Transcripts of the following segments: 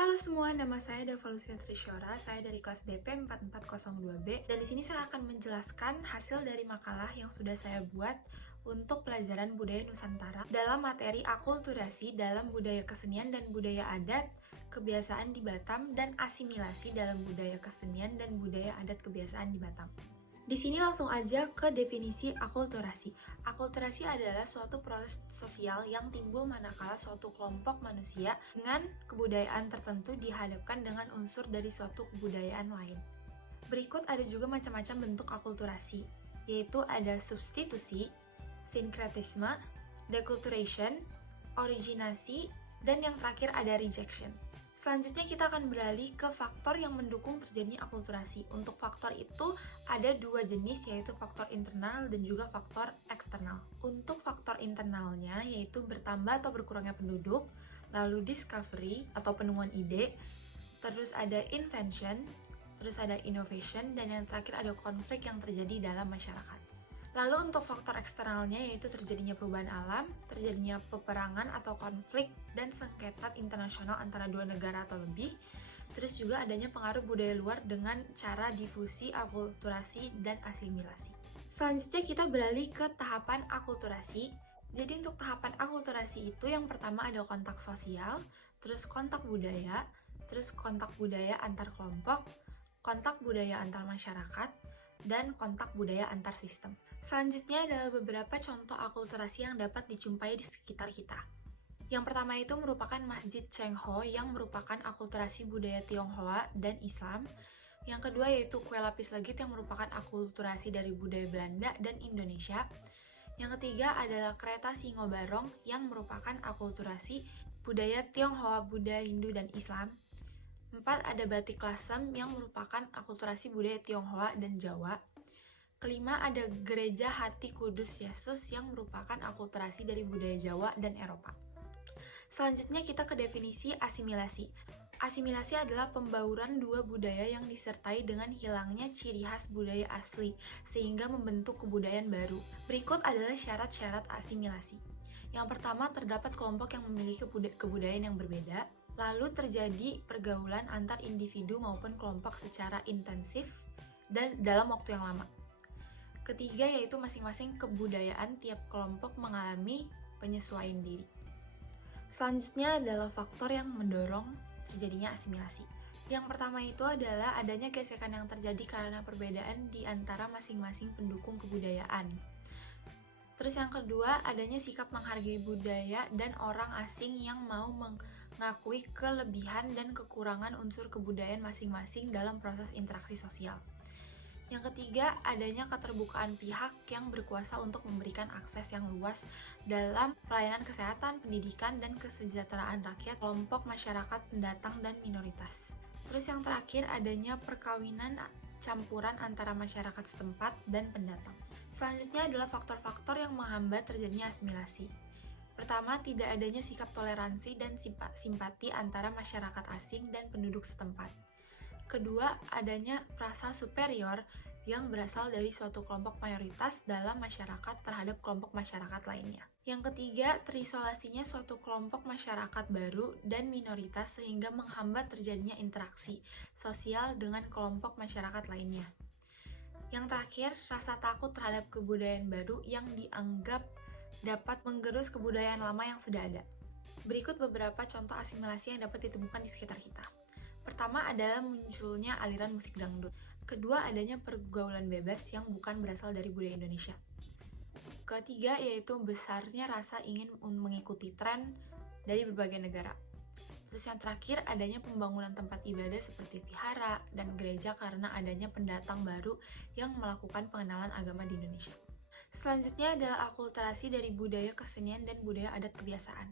Halo semua, nama saya Dava Lucia Trishora, saya dari kelas DP 4402B dan di sini saya akan menjelaskan hasil dari makalah yang sudah saya buat untuk pelajaran budaya Nusantara dalam materi akulturasi dalam budaya kesenian dan budaya adat, kebiasaan di Batam, dan asimilasi dalam budaya kesenian dan budaya adat kebiasaan di Batam. Di sini langsung aja ke definisi akulturasi. Akulturasi adalah suatu proses sosial yang timbul manakala suatu kelompok manusia dengan kebudayaan tertentu dihadapkan dengan unsur dari suatu kebudayaan lain. Berikut ada juga macam-macam bentuk akulturasi, yaitu ada substitusi, sinkretisme, deculturation, originasi, dan yang terakhir ada rejection. Selanjutnya kita akan beralih ke faktor yang mendukung terjadinya akulturasi. Untuk faktor itu ada dua jenis, yaitu faktor internal dan juga faktor eksternal. Untuk faktor internalnya yaitu bertambah atau berkurangnya penduduk, lalu discovery atau penemuan ide, terus ada invention, terus ada innovation, dan yang terakhir ada konflik yang terjadi dalam masyarakat. Lalu untuk faktor eksternalnya yaitu terjadinya perubahan alam, terjadinya peperangan atau konflik dan sengketa internasional antara dua negara atau lebih, terus juga adanya pengaruh budaya luar dengan cara difusi, akulturasi, dan asimilasi. Selanjutnya kita beralih ke tahapan akulturasi. Jadi untuk tahapan akulturasi itu yang pertama ada kontak sosial, terus kontak budaya, terus kontak budaya antar kelompok, kontak budaya antar masyarakat, dan kontak budaya antar sistem. Selanjutnya adalah beberapa contoh akulturasi yang dapat dijumpai di sekitar kita. Yang pertama itu merupakan Masjid Cheng Ho yang merupakan akulturasi budaya Tionghoa dan Islam. Yang kedua yaitu kue lapis legit yang merupakan akulturasi dari budaya Belanda dan Indonesia. Yang ketiga adalah kereta Singo Barong yang merupakan akulturasi budaya Tionghoa, Buddha, Hindu, dan Islam. 4. Ada batik lasem yang merupakan akulturasi budaya Tionghoa dan Jawa. Kelima, ada gereja Hati Kudus Yesus yang merupakan akulturasi dari budaya Jawa dan Eropa. Selanjutnya kita ke definisi asimilasi. Asimilasi adalah pembauran dua budaya yang disertai dengan hilangnya ciri khas budaya asli, sehingga membentuk kebudayaan baru. Berikut adalah syarat-syarat asimilasi. Yang pertama, terdapat kelompok yang memiliki kebudayaan yang berbeda, lalu terjadi pergaulan antar individu maupun kelompok secara intensif dan dalam waktu yang lama. Ketiga yaitu masing-masing kebudayaan tiap kelompok mengalami penyesuaian diri. Selanjutnya adalah faktor yang mendorong terjadinya asimilasi. Yang pertama itu adalah adanya gesekan yang terjadi karena perbedaan di antara masing-masing pendukung kebudayaan. Terus yang kedua, adanya sikap menghargai budaya dan orang asing yang mau mengakui kelebihan dan kekurangan unsur kebudayaan masing-masing dalam proses interaksi sosial. Yang ketiga, adanya keterbukaan pihak yang berkuasa untuk memberikan akses yang luas dalam pelayanan kesehatan, pendidikan, dan kesejahteraan rakyat, kelompok masyarakat pendatang, dan minoritas. Terus yang terakhir, adanya perkawinan campuran antara masyarakat setempat dan pendatang. Selanjutnya adalah faktor-faktor yang menghambat terjadinya asimilasi. Pertama, tidak adanya sikap toleransi dan simpati antara masyarakat asing dan penduduk setempat. Kedua, adanya rasa superior yang berasal dari suatu kelompok mayoritas dalam masyarakat terhadap kelompok masyarakat lainnya. Yang ketiga, terisolasinya suatu kelompok masyarakat baru dan minoritas sehingga menghambat terjadinya interaksi sosial dengan kelompok masyarakat lainnya. Yang terakhir, rasa takut terhadap kebudayaan baru yang dianggap dapat menggerus kebudayaan lama yang sudah ada. Berikut beberapa contoh asimilasi yang dapat ditemukan di sekitar kita. Pertama adalah munculnya aliran musik dangdut. Kedua, adanya pergaulan bebas yang bukan berasal dari budaya Indonesia. Ketiga, yaitu besarnya rasa ingin mengikuti tren dari berbagai negara. Terus yang terakhir, adanya pembangunan tempat ibadah seperti vihara dan gereja karena adanya pendatang baru yang melakukan pengenalan agama di Indonesia. Selanjutnya adalah akulturasi dari budaya kesenian dan budaya adat kebiasaan.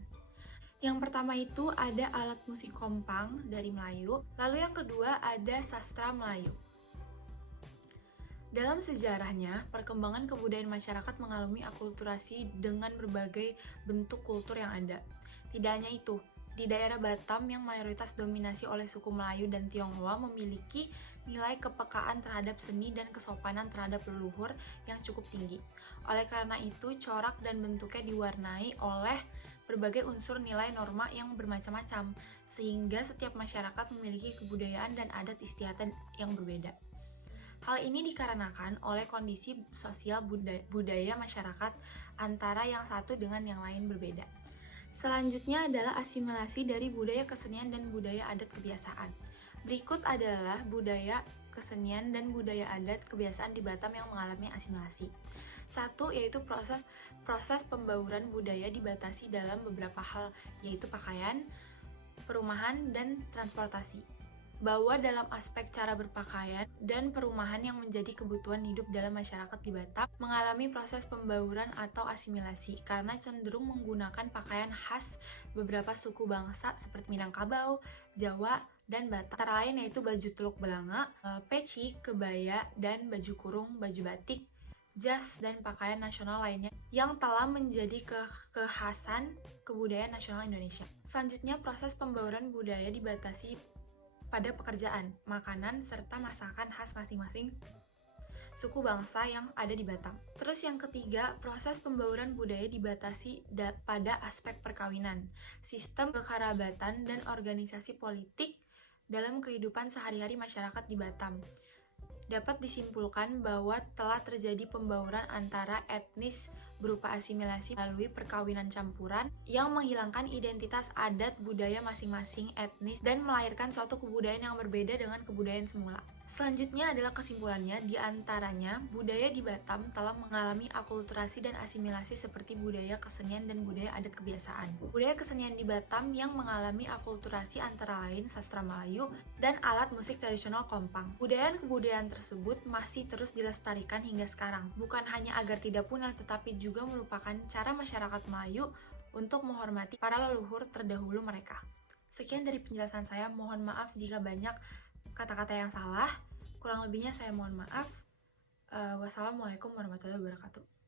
Yang pertama itu ada alat musik kompang dari Melayu, lalu yang kedua ada sastra Melayu. Dalam sejarahnya, perkembangan kebudayaan masyarakat mengalami akulturasi dengan berbagai bentuk kultur yang ada. Tidak hanya itu, di daerah Batam yang mayoritas dominasi oleh suku Melayu dan Tionghoa memiliki nilai kepekaan terhadap seni dan kesopanan terhadap leluhur yang cukup tinggi. Oleh karena itu, corak dan bentuknya diwarnai oleh berbagai unsur nilai norma yang bermacam-macam, sehingga setiap masyarakat memiliki kebudayaan dan adat istiadat yang berbeda. Hal ini dikarenakan oleh kondisi sosial budaya masyarakat antara yang satu dengan yang lain berbeda. Selanjutnya adalah asimilasi dari budaya kesenian dan budaya adat kebiasaan. Berikut adalah budaya kesenian dan budaya adat kebiasaan di Batam yang mengalami asimilasi. Satu, yaitu proses pembauran budaya dibatasi dalam beberapa hal, yaitu pakaian, perumahan, dan transportasi. Bahwa dalam aspek cara berpakaian dan perumahan yang menjadi kebutuhan hidup dalam masyarakat di Batam mengalami proses pembauran atau asimilasi karena cenderung menggunakan pakaian khas beberapa suku bangsa seperti Minangkabau, Jawa, dan Batak. Antara lain yaitu baju teluk belanga, peci, kebaya, dan baju kurung, baju batik, jas, dan pakaian nasional lainnya yang telah menjadi kekhasan kebudayaan nasional Indonesia. Selanjutnya, proses pembauran budaya dibatasi pada pekerjaan, makanan, serta masakan khas masing-masing suku bangsa yang ada di Batam. Terus yang ketiga, proses pembauran budaya dibatasi pada aspek perkawinan, sistem kekerabatan, dan organisasi politik dalam kehidupan sehari-hari masyarakat di Batam. Dapat disimpulkan bahwa telah terjadi pembauran antara etnis berupa asimilasi melalui perkawinan campuran yang menghilangkan identitas adat budaya masing-masing etnis dan melahirkan suatu kebudayaan yang berbeda dengan kebudayaan semula. Selanjutnya adalah kesimpulannya, di antaranya budaya di Batam telah mengalami akulturasi dan asimilasi seperti budaya kesenian dan budaya adat kebiasaan. Budaya kesenian di Batam yang mengalami akulturasi antara lain sastra Melayu dan alat musik tradisional kompang. Kebudayaan tersebut masih terus dilestarikan hingga sekarang, bukan hanya agar tidak punah tetapi juga merupakan cara masyarakat Melayu untuk menghormati para leluhur terdahulu mereka. Sekian dari penjelasan saya, mohon maaf jika banyak kata-kata yang salah. Kurang lebihnya saya mohon maaf. Wassalamualaikum warahmatullahi wabarakatuh.